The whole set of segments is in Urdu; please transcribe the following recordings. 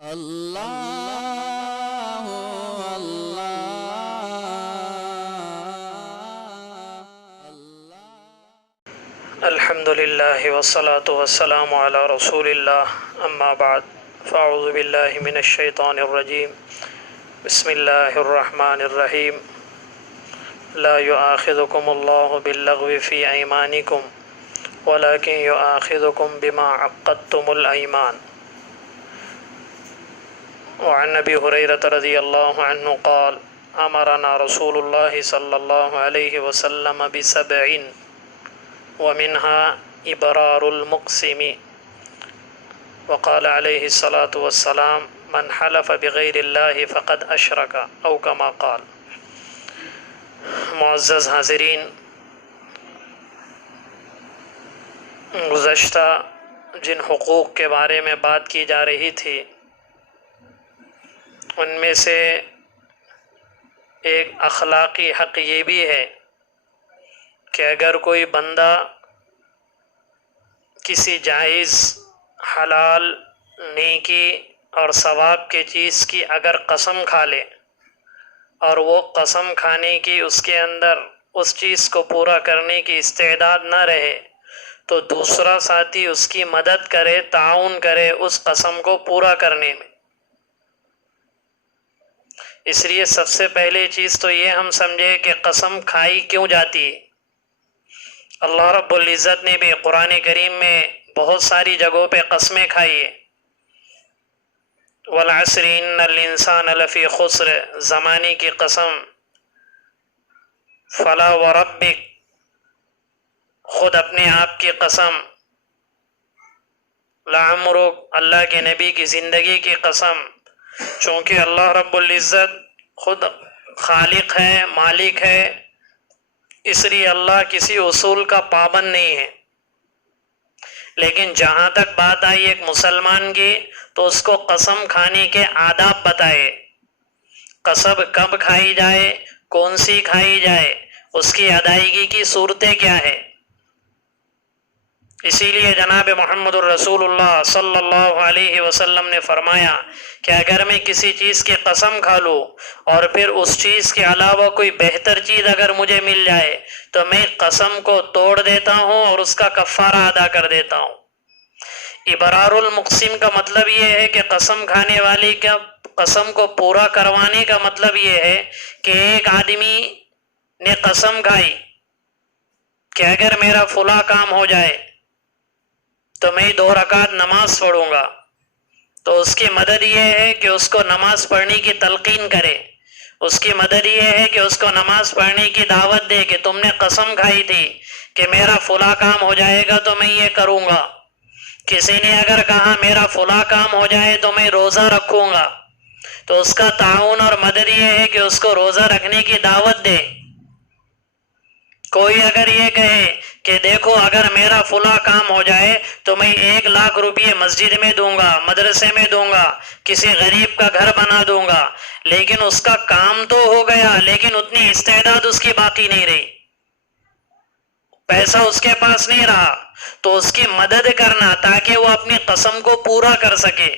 اللہ الحمد للہ والصلاة والسلام علی رسول اللہ اما بعد فاعوذ باللہ من الشیطان الرجیم بسم اللہ الرحمن الرحیم لا یؤاخذکم اللہ باللغو فی ایمانکم ولکن یؤاخذکم بما عقدتم الایمان وعن ابی ہریرہ رضی اللہ عنہ قال امرنا رسول اللہ صلی اللہ علیہ وسلم بسبعین ومنها إبرار المقسم وقال عليه الصلاة والسلام من حلف بغير الله فقد أشرك أو كما قال۔ معزز حاضرین، گزشتہ جن حقوق کے بارے میں بات کی جا رہی تھی ان میں سے ایک اخلاقی حق یہ بھی ہے کہ اگر کوئی بندہ کسی جائز حلال نیکی اور ثواب کے چیز کی اگر قسم کھا لے اور وہ قسم کھانے کی اس کے اندر اس چیز کو پورا کرنے کی استعداد نہ رہے تو دوسرا ساتھی اس کی مدد کرے، تعاون کرے اس قسم کو پورا کرنے میں۔ اس لیے سب سے پہلی چیز تو یہ ہم سمجھے کہ قسم کھائی کیوں جاتی ہے۔ اللہ رب العزت نے بھی قرآن کریم میں بہت ساری جگہوں پہ قسمیں کھائی ہے۔ والعصر ان الانسان لفی خسر، زمانے کی قسم، فلا وربک، خود اپنے آپ کی قسم، لعمرک، اللہ کے نبی کی زندگی کی قسم، چونکہ اللہ رب العزت خود خالق ہے، مالک ہے، اس لیے اللہ کسی اصول کا پابند نہیں ہے۔ لیکن جہاں تک بات آئی ایک مسلمان کی تو اس کو قسم کھانے کے آداب بتائے، قسم کب کھائی جائے، کون سی کھائی جائے، اس کی ادائیگی کی صورتیں کیا ہے۔ اسی لیے جناب محمد الرسول اللہ صلی اللہ علیہ وسلم نے فرمایا کہ اگر میں کسی چیز کی قسم کھا لوں اور پھر اس چیز کے علاوہ کوئی بہتر چیز اگر مجھے مل جائے تو میں قسم کو توڑ دیتا ہوں اور اس کا کفارہ ادا کر دیتا ہوں۔ ابرار المقسم کا مطلب یہ ہے کہ قسم کھانے والی کا قسم کو پورا کروانے کا مطلب یہ ہے کہ ایک آدمی نے قسم کھائی کہ اگر میرا فلاں کام ہو جائے تو میں 2 رکعت نماز پڑھوں گا، تو اس کی مدد یہ ہے کہ اس کو نماز پڑھنے کی تلقین کرے، اس کی مدد یہ ہے کہ اس کو نماز پڑھنے کی دعوت دے کہ تم نے قسم کھائی تھی کہ میرا فلاں کام ہو جائے گا تو میں یہ کروں گا۔ کسی نے اگر کہا میرا فلاں کام ہو جائے تو میں روزہ رکھوں گا، تو اس کا تعاون اور مدد یہ ہے کہ اس کو روزہ رکھنے کی دعوت دے۔ کوئی اگر یہ کہے کہ دیکھو اگر میرا فلاں کام ہو جائے تو میں 1 لاکھ روپے مسجد میں دوں گا، مدرسے میں دوں گا، کسی غریب کا گھر بنا دوں گا، لیکن اس کا کام تو ہو گیا لیکن اتنی استعداد اس کی باقی نہیں رہی، پیسہ اس کے پاس نہیں رہا، تو اس کی مدد کرنا تاکہ وہ اپنی قسم کو پورا کر سکے۔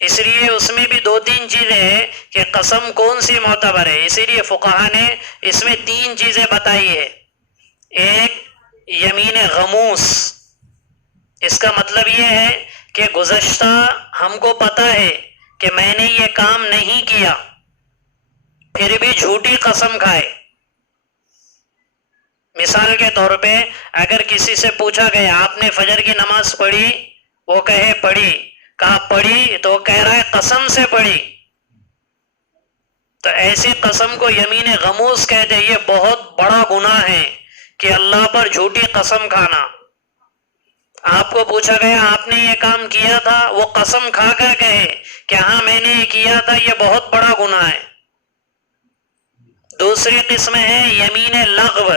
اس لیے اس میں بھی 2-3 چیزیں ہیں کہ قسم کون سی معتبر ہے، اسی لیے فقہا نے اس میں 3 چیزیں بتائی ہے۔ ایک یمین غموس، اس کا مطلب یہ ہے کہ گزشتہ ہم کو پتہ ہے کہ میں نے یہ کام نہیں کیا پھر بھی جھوٹی قسم کھائے۔ مثال کے طور پہ اگر کسی سے پوچھا گیا آپ نے فجر کی نماز پڑھی، وہ کہے پڑھی، کہا پڑھی تو کہہ رہا ہے قسم سے پڑھی، تو ایسی قسم کو یمین غموس کہتے ہیں۔ یہ بہت بڑا گناہ ہے کہ اللہ پر جھوٹی قسم کھانا۔ آپ کو پوچھا گیا آپ نے یہ کام کیا تھا، وہ قسم کھا کر کہے کہ ہاں میں نے یہ کیا تھا، یہ بہت بڑا گناہ ہے۔ دوسری قسم ہے یمین لغو،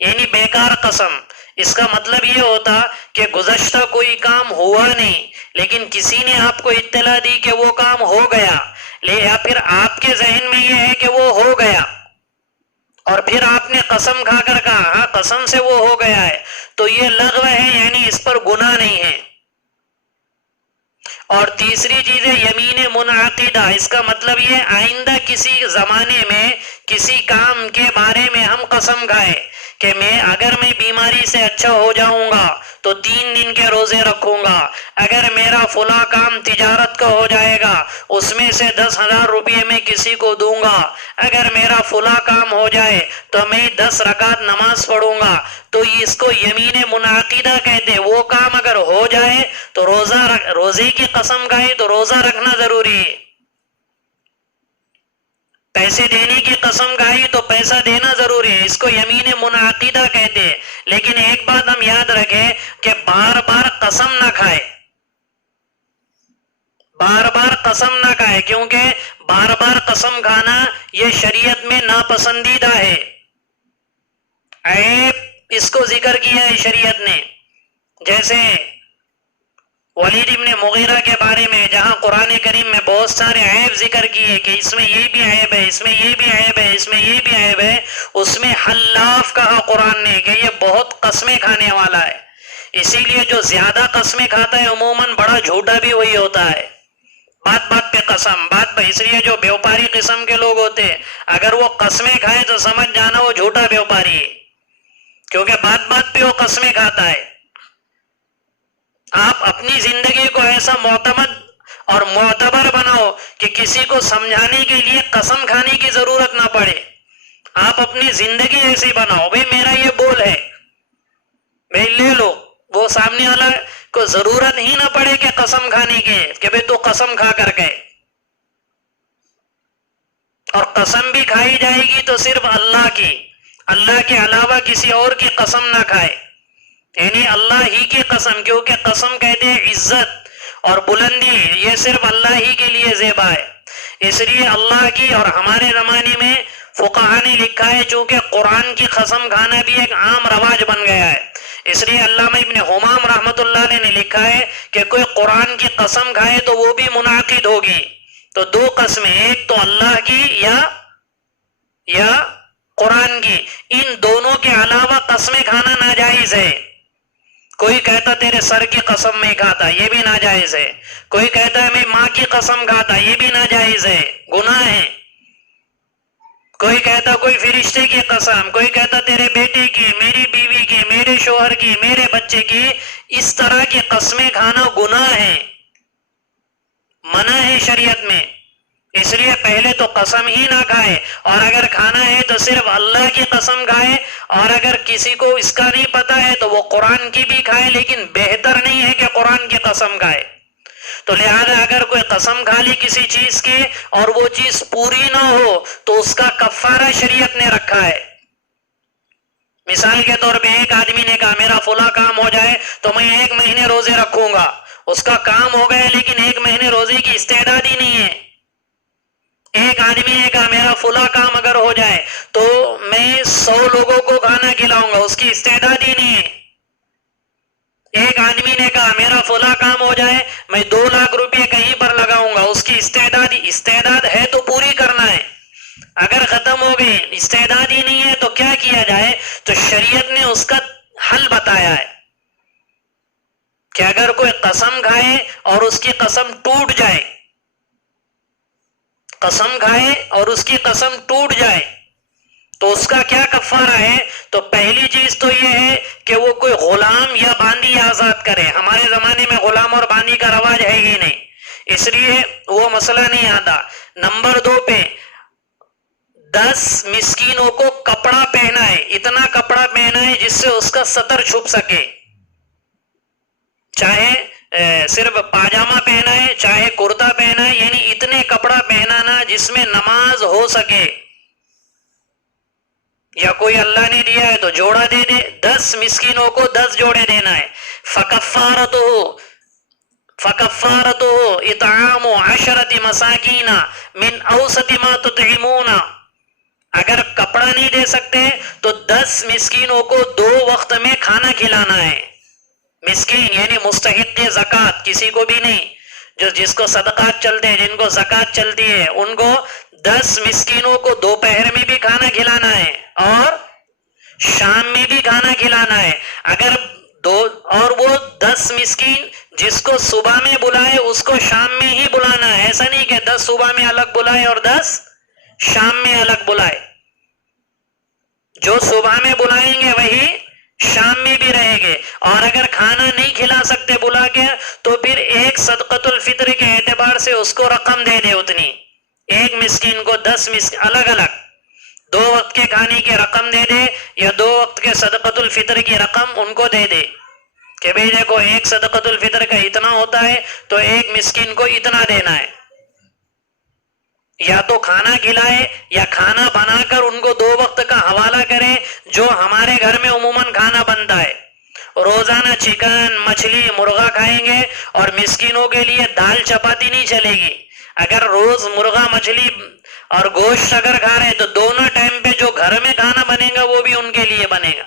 یعنی بیکار قسم۔ اس کا مطلب یہ ہوتا کہ گزشتہ کوئی کام ہوا نہیں لیکن کسی نے آپ کو اطلاع دی کہ وہ کام ہو گیا، یا پھر آپ کے ذہن میں یہ ہے کہ وہ ہو گیا اور پھر آپ نے قسم کھا کر کہا ہاں قسم سے وہ ہو گیا ہے، تو یہ لغو ہے، یعنی اس پر گناہ نہیں ہے۔ اور تیسری چیز ہے یمین منعقدہ. اس کا مطلب یہ آئندہ کسی زمانے میں کسی کام کے بارے میں ہم قسم کھائے کہ اگر میں بیماری سے اچھا ہو جاؤں گا تو 3 دن کے روزے رکھوں گا، اگر میرا فلاں کام تجارت کا ہو جائے گا اس میں سے 10,000 روپے میں کسی کو دوں گا، اگر میرا فلاں کام ہو جائے تو میں 10 رکعت نماز پڑھوں گا. تو اس کو یمین منعقدہ کہتے. وہ کام اگر ہو جائے تو روزے کی قسم کھائے تو روزہ رکھنا ضروری ہے. پیسے دینے کی قسم کھائی تو پیسہ دینا ضروری ہے. اس کو یمین منعقدہ کہتے ہیں. لیکن ایک بات ہم یاد رکھیں کہ بار بار قسم نہ کھائے، بار بار قسم نہ کھائے، کیونکہ بار بار قسم کھانا یہ شریعت میں ناپسندیدہ ہے. عیب اس کو ذکر کیا ہے شریعت نے. جیسے ولید ابن مغیرہ کے بارے میں جہاں قرآن کریم میں بہت سارے عیب ذکر کیے کہ اس میں یہ بھی عیب ہے، اس میں یہ بھی عیب ہے، اس میں یہ بھی عیب ہے، اس میں حلاف کہا قرآن نے کہ یہ بہت قسمیں کھانے والا ہے. اسی لیے جو زیادہ قسمیں کھاتا ہے عموماً بڑا جھوٹا بھی وہی ہوتا ہے. بات بات پہ قسم، بات پہ. اس لیے جو بیوپاری قسم کے لوگ ہوتے ہیں اگر وہ قسمیں کھائے تو سمجھ جانا وہ جھوٹا بیوپاری ہے، کیونکہ بات بات پہ وہ قسمیں کھاتا ہے. آپ اپنی زندگی کو ایسا معتمد اور معتبر بناؤ کہ کسی کو سمجھانے کے لیے قسم کھانے کی ضرورت نہ پڑے. آپ اپنی زندگی ایسی بناؤ بھئی میرا یہ بول ہے، بھئی لے لو. وہ سامنے والا کو ضرورت ہی نہ پڑے کہ قسم کھانے کے کہ بھئی تو قسم کھا کر کے. اور قسم بھی کھائی جائے گی تو صرف اللہ کی، اللہ کے علاوہ کسی اور کی قسم نہ کھائے، یعنی اللہ ہی کی قسم. کیونکہ قسم کہتے ہیں عزت اور بلندی یہ صرف اللہ ہی کے لیے زیبا ہے. اس لیے اللہ کی. اور ہمارے زمانے میں فقہا نے لکھا ہے چونکہ قرآن کی قسم کھانا بھی ایک عام رواج بن گیا ہے، اس لیے علامہ ابن حمام رحمۃ اللہ علیہ نے لکھا ہے کہ کوئی قرآن کی قسم کھائے تو وہ بھی منعقد ہوگی. تو 2 قسمیں، ایک تو اللہ کی یا قرآن کی. ان دونوں کے علاوہ قسمیں کھانا ناجائز ہے. کوئی کہتا تیرے سر کی قسم میں کھاتا، یہ بھی ناجائز ہے. کوئی کہتا ہے میں ماں کی قسم کھاتا، یہ بھی ناجائز ہے، گناہ ہے. کوئی کہتا کوئی فرشتے کی قسم، کوئی کہتا تیرے بیٹے کی، میری بیوی کی، میرے شوہر کی، میرے بچے کی. اس طرح کی قسمیں کھانا گناہ ہے، منع ہے شریعت میں. اس لیے پہلے تو قسم ہی نہ کھائے، اور اگر کھانا ہے تو صرف اللہ کی قسم کھائے. اور اگر کسی کو اس کا نہیں پتا ہے تو وہ قرآن کی بھی کھائے، لیکن بہتر نہیں ہے کہ قرآن کی قسم کھائے. تو لہذا اگر کوئی قسم کھا لی کسی چیز کی اور وہ چیز پوری نہ ہو تو اس کا کفارہ شریعت نے رکھا ہے. مثال کے طور پہ ایک آدمی نے کہا میرا فلاں کام ہو جائے تو میں 1 مہینے روزے رکھوں گا. اس کا کام ہو گیا لیکن 1 مہینے روزے کی استعداد ہی نہیں ہے. ایک آدمی نے کہا میرا فلاں کام اگر ہو جائے تو میں 100 لوگوں کو کھانا کھلاؤں گا، اس کی استعداد ہی نہیں ہے. ایک آدمی نے کہا میرا فلاں کام ہو جائے میں 2 لاکھ روپے کہیں پر لگاؤں گا، اس کی استعداد ہے تو پوری کرنا ہے. اگر ختم ہو گئی، استعداد ہی نہیں ہے تو کیا کیا جائے؟ تو شریعت نے اس کا حل بتایا ہے کہ اگر کوئی قسم کھائے اور اس کی قسم ٹوٹ جائے، قسم کھائے اور اس کی قسم ٹوٹ جائے تو اس کا کیا کفارہ ہے؟ تو پہلی چیز تو یہ ہے کہ وہ کوئی غلام یا باندی آزاد کرے. ہمارے زمانے میں غلام اور باندی کا رواج ہے ہی نہیں، اس لیے وہ مسئلہ نہیں آتا. نمبر 2 پہ 10 مسکینوں کو کپڑا پہنا ہے، اتنا کپڑا پہنا ہے جس سے اس کا سطر چھپ سکے. چاہے صرف پاجامہ پہنا ہے، چاہے کرتا پہنا ہے، یعنی اتنے کپڑا پہنانا جس میں نماز ہو سکے. یا کوئی اللہ نے دیا ہے تو جوڑا دے دے. 10 مسکینوں کو 10 جوڑے دینا ہے. فَكَفَّارَتُهُ إِطْعَامُ 10 مَسَاكِينَ مِنْ أَوْسَطِ مَا تُطْعِمُونَ. اگر کپڑا نہیں دے سکتے تو 10 مسکینوں کو 2 وقت میں کھانا کھلانا ہے. مسکین یعنی مستحق زکوٰۃ، کسی کو بھی نہیں، جس کو صدقات چلتے ہیں، جن کو زکوٰۃ چلتی ہے، ان کو 10 مسکینوں کو دوپہر میں بھی کھانا کھلانا ہے اور شام میں بھی کھانا کھلانا ہے. اگر اور وہ 10 مسکین جس کو صبح میں بلائے اس کو شام میں ہی بلانا ہے، ایسا نہیں کہ 10 صبح میں الگ بلائے اور 10 شام میں الگ بلائے. جو صبح میں بلائیں گے وہی شام میں بھی رہے گے. اور اگر کھانا نہیں کھلا سکتے بلا کے تو پھر ایک صدقۃ الفطر کے اعتبار سے اس کو رقم دے دے اتنی، ایک مسکین کو 10 مسکین الگ الگ 2 وقت کے کھانے کی رقم دے دے یا 2 وقت کے صدقۃ الفطر کی رقم ان کو دے دے کہ بھئی دیکھو ایک صدقۃ الفطر کا اتنا ہوتا ہے تو ایک مسکین کو اتنا دینا ہے. یا تو کھانا کھلائے یا کھانا بنا کر ان کو 2 وقت کا حوالہ کرے. جو ہمارے گھر میں عموماً کھانا بنتا ہے روزانہ چکن مچھلی مرغا کھائیں گے اور مسکینوں کے لیے دال چپاتی نہیں چلے گی. اگر روز مرغا مچھلی اور گوشت اگر کھا رہے تو دونوں ٹائم پہ جو گھر میں کھانا بنے گا وہ بھی ان کے لیے بنے گا.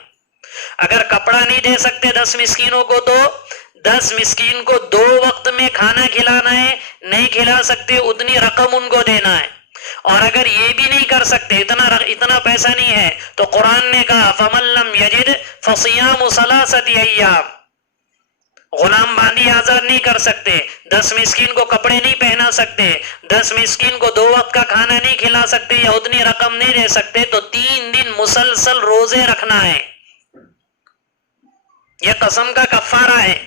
اگر کپڑا نہیں دے سکتے 10 مسکینوں کو تو 10 مسکین کو 2 وقت میں کھانا کھلانا ہے. نہیں کھلا سکتے اتنی رقم ان کو دینا ہے. اور اگر یہ بھی نہیں کر سکتے اتنا پیسہ نہیں ہے تو قرآن نے کہا فَمَن لَّمْ يَجِدْ فَصِيَامُ ثَلَاثَةِ أَيَّامٍ. غلام باندھی آزاد نہیں کر سکتے، 10 مسکین کو کپڑے نہیں پہنا سکتے، 10 مسکین کو 2 وقت کا کھانا نہیں کھلا سکتے یا اتنی رقم نہیں دے سکتے تو 3 دن مسلسل روزے رکھنا ہے. یہ قسم کا کفارہ ہے.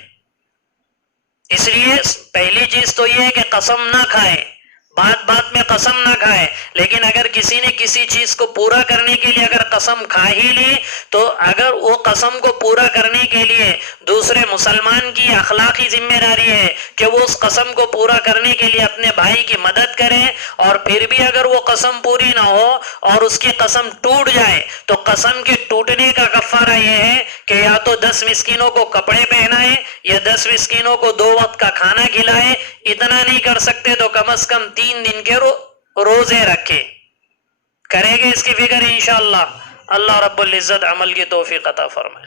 اس لیے پہلی چیز تو یہ ہے کہ قسم نہ کھائے، بات بات میں قسم نہ کھائے. لیکن اگر کسی نے کسی چیز کو پورا کرنے کے لیے اگر قسم کھا ہی لی تو اگر وہ قسم کو پورا کرنے کے لیے دوسرے مسلمان کی اخلاقی ذمہ داری ہے کہ وہ اس قسم کو پورا کرنے کے لیے اپنے بھائی کی مدد کرے. اور پھر بھی اگر وہ قسم پوری نہ ہو اور اس کی قسم ٹوٹ جائے تو قسم کے ٹوٹنے کا کفارہ یہ ہے کہ یا تو 10 مسکینوں کو کپڑے پہنائے یا 10 مسکینوں کو 2 وقت کا کھانا کھلائے. اتنا نہیں کر سکتے تو کم از کم 3 دن کے روزے رکھے. کریں گے اس کی فکر انشاءاللہ. اللہ رب العزت عمل کی توفیق عطا فرمائے.